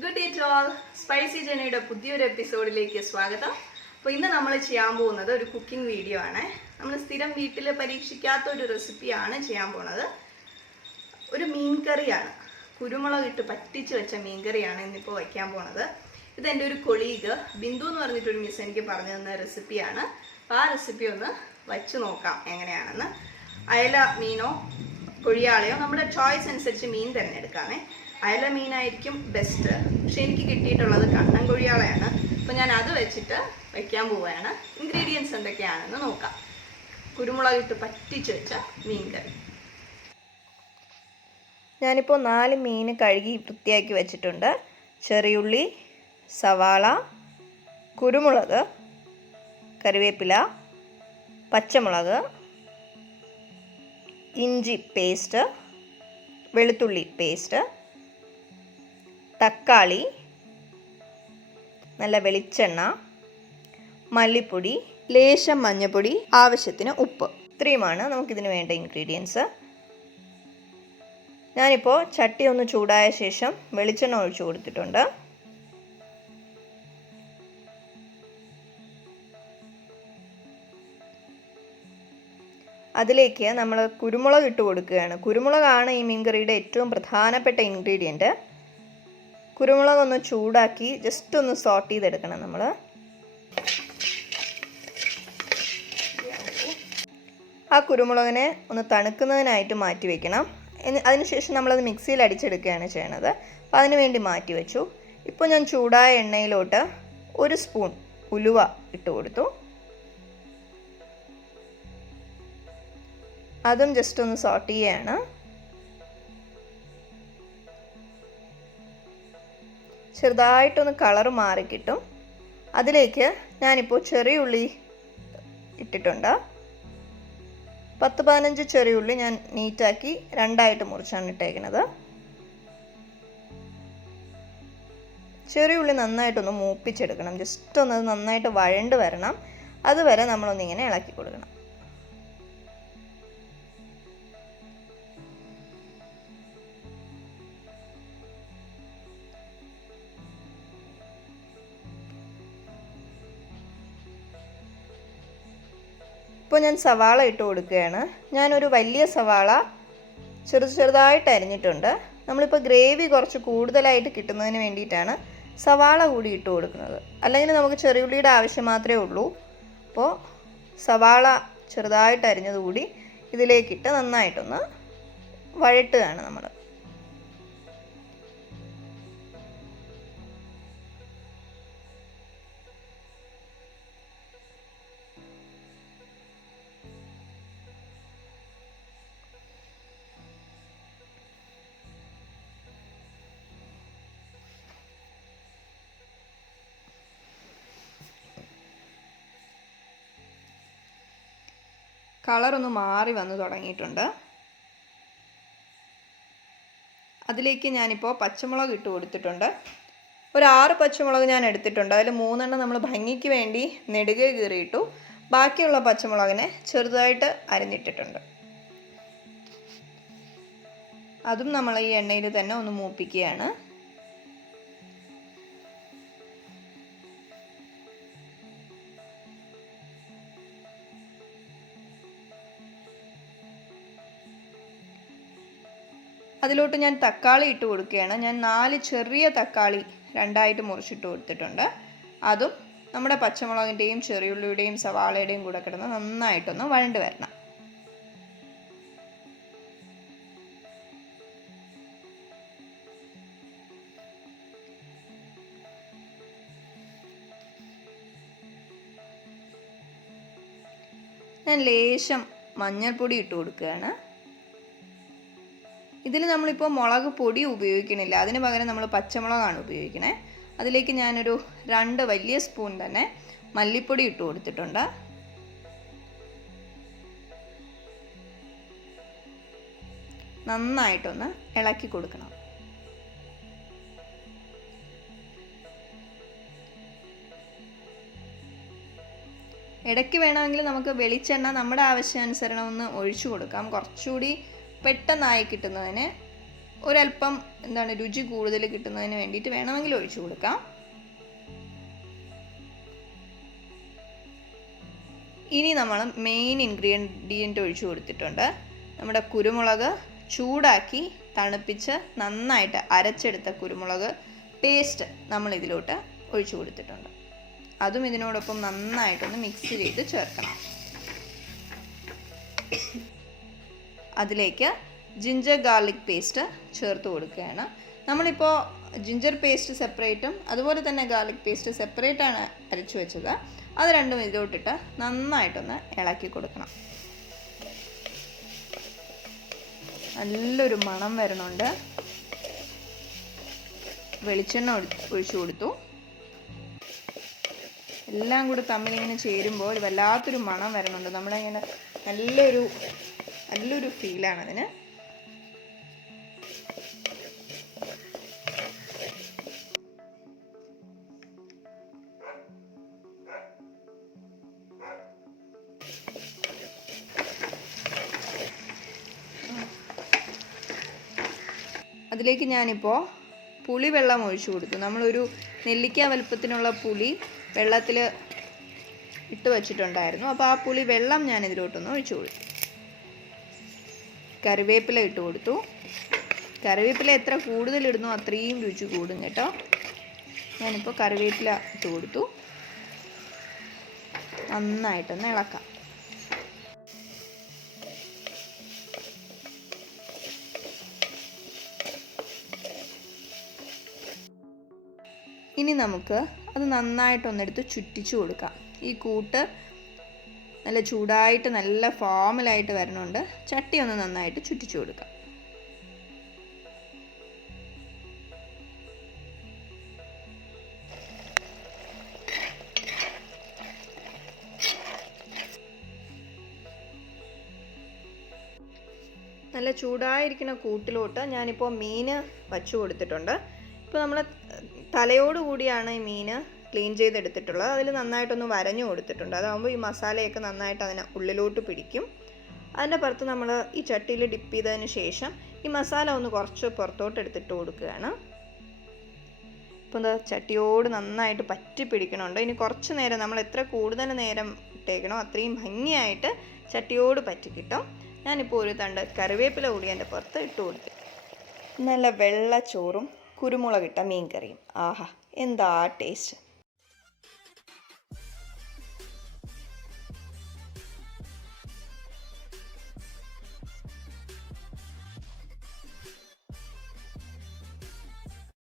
Good day to all. Spicy Jennyയുടെ പുതിയൊരു എപ്പിസോഡിലേക്ക് സ്വാഗതം. അപ്പോൾ ഇന്ന് നമ്മൾ ചെയ്യാൻ പോകുന്നത് ഒരു കുക്കിംഗ് വീഡിയോ ആണ്. നമ്മൾ സ്ഥിരം വീട്ടിൽ പരീക്ഷിക്കാത്ത ഒരു റെസിപ്പിയാണ് ചെയ്യാൻ പോകുന്നത്. ഒരു മീൻ കറിയാണ്. കുരുമുളക് ഇട്ട് പറ്റിച്ച് വെച്ച മീൻ കറിയാണ് ഇന്നിപ്പോൾ വയ്ക്കാൻ പോകുന്നത്. ഇത് എൻ്റെ ഒരു കൊളീഗ് ബിന്ദു എന്ന് പറഞ്ഞിട്ടൊരു മിസ് എനിക്ക് പറഞ്ഞു തന്ന റെസിപ്പിയാണ്. അപ്പോൾ ആ റെസിപ്പി ഒന്ന് വച്ച് നോക്കാം എങ്ങനെയാണെന്ന്. അയല മീനോ കൊഴിയാളയോ നമ്മുടെ ചോയ്സ് അനുസരിച്ച് മീൻ തിരഞ്ഞെടുക്കാമേ. അയല മീനായിരിക്കും ബെസ്റ്റ്, പക്ഷെ എനിക്ക് കിട്ടിയിട്ടുള്ളത് കണ്ണൻ കൊഴിയാളയാണ്. അപ്പോൾ ഞാൻ അത് വെച്ചിട്ട് വയ്ക്കാൻ പോവുകയാണ്. ഇൻഗ്രീഡിയൻസ് എന്തൊക്കെയാണെന്ന് നോക്കാം. കുരുമുളക് ഇട്ട് പറ്റിച്ച് വെച്ച മീൻ കറി. ഞാനിപ്പോൾ 4 മീൻ കഴുകി വൃത്തിയാക്കി വെച്ചിട്ടുണ്ട്. ചെറിയുള്ളി, സവാള, കുരുമുളക്, കറിവേപ്പില, പച്ചമുളക്, ഇഞ്ചി പേസ്റ്റ്, വെളുത്തുള്ളി പേസ്റ്റ്, തക്കാളി, നല്ല വെളിച്ചെണ്ണ, മല്ലിപ്പൊടി, ലേശം മഞ്ഞൾപ്പൊടി, ആവശ്യത്തിന് ഉപ്പ്. ഇത്രയുമാണ് നമുക്കിതിന് വേണ്ട ഇൻഗ്രീഡിയൻസ്. ഞാനിപ്പോൾ ചട്ടി ഒന്ന് ചൂടായ ശേഷം വെളിച്ചെണ്ണ ഒഴിച്ചു കൊടുത്തിട്ടുണ്ട്. അതിലേക്ക് നമ്മൾ കുരുമുളക് ഇട്ട് കൊടുക്കുകയാണ്. കുരുമുളകാണ് ഈ മീൻകറിയുടെ ഏറ്റവും പ്രധാനപ്പെട്ട ഇൻഗ്രീഡിയൻറ്റ്. കുരുമുളക് ഒന്ന് ചൂടാക്കി ജസ്റ്റ് ഒന്ന് സോട്ട് ചെയ്തെടുക്കണം നമ്മൾ. ആ കുരുമുളകിനെ ഒന്ന് തണുക്കുന്നതിനായിട്ട് മാറ്റി വയ്ക്കണം. അതിനുശേഷം നമ്മളത് മിക്സിയിൽ അടിച്ചെടുക്കുകയാണ് ചെയ്യണത്. അപ്പോൾ അതിന് വേണ്ടി മാറ്റി വെച്ചു. ഇപ്പോൾ ഞാൻ ചൂടായ എണ്ണയിലോട്ട് 1 സ്പൂൺ ഉലുവ ഇട്ട് കൊടുത്തു. അതും ജസ്റ്റ് ഒന്ന് സോട്ട് ചെയ്യുകയാണ്. ചെറുതായിട്ടൊന്ന് കളറ് മാറിക്കിട്ടും. അതിലേക്ക് ഞാനിപ്പോൾ ചെറിയുള്ളി ഇട്ടിട്ടുണ്ട്. 10-15 ചെറിയുള്ളി ഞാൻ നീറ്റാക്കി 2ആയിട്ട് മുറിച്ചാണ് ഇട്ടേക്കുന്നത്. ചെറിയുള്ളി നന്നായിട്ടൊന്ന് മൂപ്പിച്ചെടുക്കണം. ജസ്റ്റ് ഒന്ന് നന്നായിട്ട് വഴണ്ട് വരണം. അതുവരെ നമ്മളൊന്നിങ്ങനെ ഇളക്കി കൊടുക്കണം. ഇപ്പോൾ ഞാൻ സവാള ഇട്ട് കൊടുക്കുകയാണ്. ഞാനൊരു വലിയ സവാള ചെറുതായിട്ട് അരിഞ്ഞിട്ടുണ്ട്. നമ്മളിപ്പോൾ ഗ്രേവി കുറച്ച് കൂടുതലായിട്ട് കിട്ടുന്നതിന് വേണ്ടിയിട്ടാണ് സവാള കൂടി ഇട്ട് കൊടുക്കുന്നത്. അല്ലെങ്കിൽ നമുക്ക് ചെറിയുള്ളിയുടെ ആവശ്യം മാത്രമേ ഉള്ളൂ. അപ്പോൾ സവാള ചെറുതായിട്ട് അരിഞ്ഞതുകൂടി ഇതിലേക്കിട്ട് നന്നായിട്ടൊന്ന് വഴട്ടുകയാണ് നമ്മൾ. കളറൊന്ന് മാറി വന്ന് തുടങ്ങിയിട്ടുണ്ട്. അതിലേക്ക് ഞാനിപ്പോൾ പച്ചമുളക് ഇട്ട് കൊടുത്തിട്ടുണ്ട്. ഒരു 6 പച്ചമുളക് ഞാൻ എടുത്തിട്ടുണ്ട്. അതിൽ 3 നമ്മൾ ഭംഗിക്ക് വേണ്ടി നെടുകെ കീറിയിട്ടു. ബാക്കിയുള്ള പച്ചമുളകിനെ ചെറുതായിട്ട് അരിഞ്ഞിട്ടിട്ടുണ്ട്. അതും നമ്മൾ ഈ എണ്ണയിൽ തന്നെ ഒന്ന് മൂപ്പിക്കുകയാണ്. അതിലോട്ട് ഞാൻ തക്കാളി ഇട്ട് കൊടുക്കുകയാണ്. ഞാൻ 4 ചെറിയ തക്കാളി 2ആയിട്ട് മുറിച്ചിട്ട് കൊടുത്തിട്ടുണ്ട്. അതും നമ്മുടെ പച്ചമുളകിൻ്റെയും ചെറിയുള്ളിയുടെയും സവാളയുടെയും കൂടെ കിടന്ന് നന്നായിട്ടൊന്ന് വഴണ്ട് വരണം. ഞാൻ ലേശം മഞ്ഞൾപ്പൊടി ഇട്ട് കൊടുക്കുകയാണ്. ഇതിൽ നമ്മളിപ്പോൾ മുളക് പൊടി ഉപയോഗിക്കണില്ല. അതിന് പകരം നമ്മൾ പച്ചമുളകാണ് ഉപയോഗിക്കണേ. അതിലേക്ക് ഞാനൊരു 2 വലിയ സ്പൂൺ തന്നെ മല്ലിപ്പൊടി ഇട്ട് കൊടുത്തിട്ടുണ്ട്. നന്നായിട്ടൊന്ന് ഇളക്കി കൊടുക്കണം. ഇടയ്ക്ക് വേണമെങ്കിൽ നമുക്ക് വെളിച്ചെണ്ണ നമ്മുടെ ആവശ്യാനുസരണം ഒന്ന് ഒഴിച്ചു കൊടുക്കാം. കുറച്ചുകൂടി പെട്ടെന്നായി കിട്ടുന്നതിന് ഒരല്പം രുചി കൂടുതൽ കിട്ടുന്നതിന് വേണ്ടിയിട്ട് വേണമെങ്കിൽ ഒഴിച്ചു കൊടുക്കാം. ഇനി നമ്മൾ മെയിൻ ഇൻഗ്രീഡിയൻ്റ് ഒഴിച്ചു കൊടുത്തിട്ടുണ്ട്. നമ്മുടെ കുരുമുളക് ചൂടാക്കി തണുപ്പിച്ച് നന്നായിട്ട് അരച്ചെടുത്ത കുരുമുളക് പേസ്റ്റ് നമ്മൾ ഇതിലോട്ട് ഒഴിച്ചു കൊടുത്തിട്ടുണ്ട്. അതും ഇതിനോടൊപ്പം നന്നായിട്ടൊന്ന് മിക്സ് ചെയ്ത് ചേർക്കണം. അതിലേക്ക് ജിഞ്ചർ ഗാർലിക് പേസ്റ്റ് ചേർത്ത് കൊടുക്കുകയാണ്. നമ്മളിപ്പോൾ ജിഞ്ചർ പേസ്റ്റ് സെപ്പറേറ്റും അതുപോലെ തന്നെ ഗാർലിക് പേസ്റ്റ് സെപ്പറേറ്റാണ് അരച്ചു വെച്ചത്. അത് രണ്ടും ഇതിലോട്ടിട്ട് നന്നായിട്ടൊന്ന് ഇളക്കി കൊടുക്കണം. നല്ലൊരു മണം വരണുണ്ട്. വെളിച്ചെണ്ണ ഒഴിച്ചു കൊടുത്തു. എല്ലാം കൂടി തമ്മിലിങ്ങനെ ചേരുമ്പോൾ ഒരു വല്ലാത്തൊരു മണം വരണുണ്ട്. നമ്മളിങ്ങനെ നല്ലൊരു ഫീലാണ് അതിന്. അതിലേക്ക് ഞാനിപ്പോൾ പുളിവെള്ളം ഒഴിച്ചു കൊടുത്തു. നമ്മളൊരു നെല്ലിക്ക വലുപ്പത്തിനുള്ള പുളി വെള്ളത്തിൽ ഇട്ട് വച്ചിട്ടുണ്ടായിരുന്നു. അപ്പോൾ ആ പുളി വെള്ളം ഞാൻ ഇതിലോട്ടൊന്ന് ഒഴിച്ചു കൊടുത്തു. കറിവേപ്പില ഇട്ട് കൊടുത്തു. കറിവേപ്പില എത്ര കൂടുതലിടുന്നു അത്രയും രുചി കൂടും കേട്ടോ. ഞാനിപ്പോൾ കറിവേപ്പില ഇട്ട് കൊടുത്തു. നന്നായിട്ടൊന്ന് ഇളക്കാം. ഇനി നമുക്ക് അത് നന്നായിട്ടൊന്നെടുത്ത് ചുറ്റിച്ചു കൊടുക്കാം. ഈ കൂട്ട് നല്ല ചൂടായിട്ട് നല്ല ഫോമലായിട്ട് വരണുണ്ട്. ചട്ടി ഒന്ന് നന്നായിട്ട് ചുറ്റിച്ചു കൊടുക്കാം. നല്ല ചൂടായിരിക്കുന്ന കൂട്ടിലോട്ട് ഞാനിപ്പോൾ മീൻ വച്ചു കൊടുത്തിട്ടുണ്ട്. ഇപ്പോൾ നമ്മൾ തലയോടുകൂടിയാണ് ഈ മീൻ ക്ലീൻ ചെയ്തെടുത്തിട്ടുള്ളത്. അതിൽ നന്നായിട്ടൊന്ന് വരഞ്ഞു കൊടുത്തിട്ടുണ്ട്. അതാകുമ്പോൾ ഈ മസാലയൊക്കെ നന്നായിട്ട് അതിന് ഉള്ളിലോട്ട് പിടിക്കും. അതിൻ്റെ പുറത്ത് നമ്മൾ ഈ ചട്ടിയിൽ ഡിപ്പ് ചെയ്തതിന് ശേഷം ഈ മസാല ഒന്ന് കുറച്ച് പുറത്തോട്ട് എടുത്തിട്ട് കൊടുക്കുകയാണ്. ഇപ്പോൾ എന്താ ചട്ടിയോട് നന്നായിട്ട് പറ്റി പിടിക്കണുണ്ട്. ഇനി കുറച്ച് നേരം നമ്മൾ എത്ര കൂടുതൽ നേരം ഇട്ടേക്കണോ അത്രയും ഭംഗിയായിട്ട് ചട്ടിയോട് പറ്റി കിട്ടും. ഞാനിപ്പോൾ ഒരു തണ്ട് കറിവേപ്പില കൂടി എൻ്റെ പുറത്ത് ഇട്ട് കൊടുത്തു. നല്ല വെള്ള ചോറും കുരുമുളകിട്ട മീൻ കറിയും. ആഹാ, എന്താ ടേസ്റ്റ്!